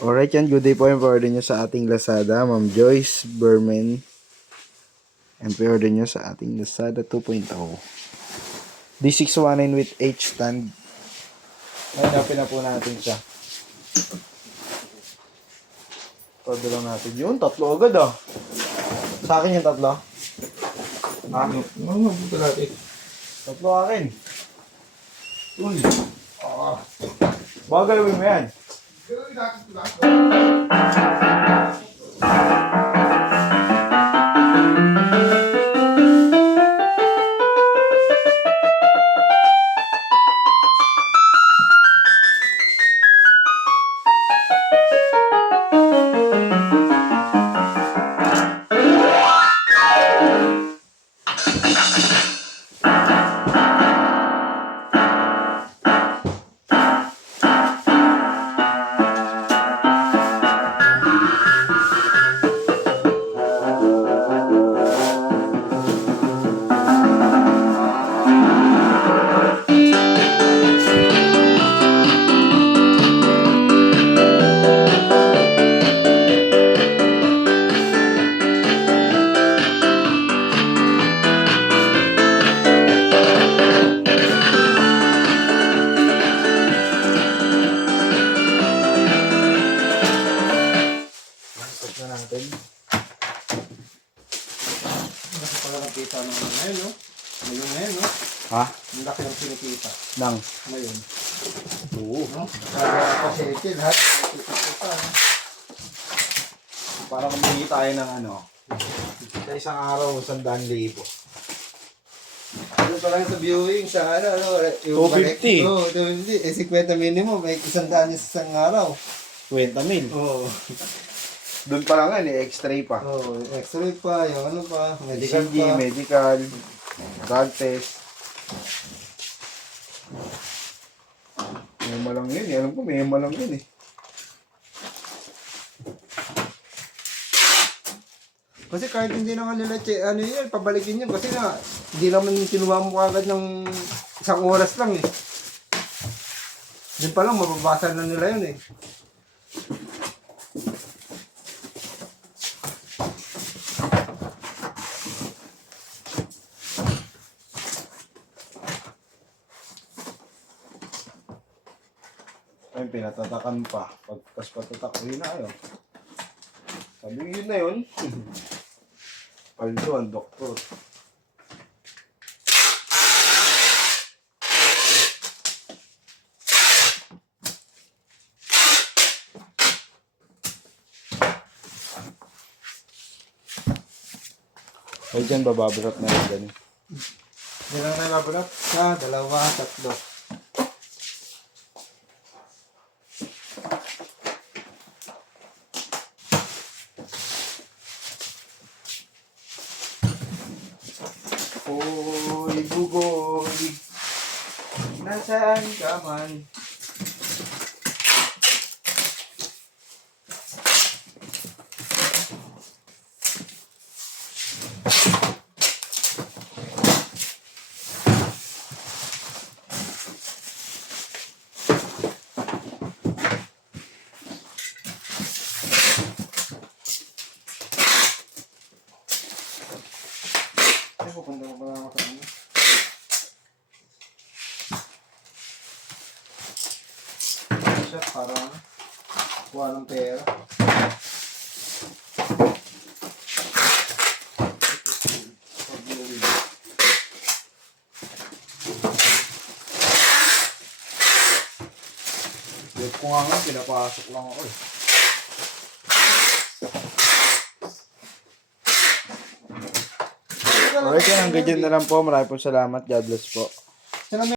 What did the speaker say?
Alright yan, good day po yung pa-order nyo sa ating Lazada, Ma'am Joyce Berman. And pa-order nyo sa ating Lazada 2.0. D619 with H stand. Hanapin na po natin siya. Order lang natin yun, tatlo agad ah. Sa akin yung tatlo. Ha? Mabuto natin. Tatlo akin. Uy. Baka galawin mo yan. Na natin. Kasi pala nakita naman ngayon, no? Ngayon, no? Ha? Ang laki ng pinikita. Nang. Ngayon. Oo. No? Kaya pasete lahat. Pinikita, no? Para kumili tayo ng ano. Sa isang araw, 100,000. Ano pa lang sa viewing sa ano, yung 250. Oo, 250. 50 minimum. May 100 sa isang araw. 20 mil. Oo. Doon pa lang yan, x-ray pa. Oo, x-ray pa, yung ano pa, medical ECG, pa. medical, drug test. May malang yun eh. Alam ko may malang yun eh. Kasi kahit hindi naman nila ano yun, pabalikin yun. Kasi na, hindi naman kinuha mo agad ng isang oras lang eh. Yun pa lang, mababasa na nila yun eh. Ay, pinatatakan pa. Pagkas patatakuhin na ayaw. Sabi yun na yun. Paldo ang doktor. Ay, dyan bababarat na yun dyan. Yan lang tayo mabalap. Sa, dalawa, tatlo. Hoy, bugoy, nasaan ka man? Ay, pupunta ko pala ako sa ano. Siya, para kuha ng pera. Wait ko nga pinapasok lang ako eh. Alright, yan. Hanggang dyan na lang po. Maraming po salamat. God bless po.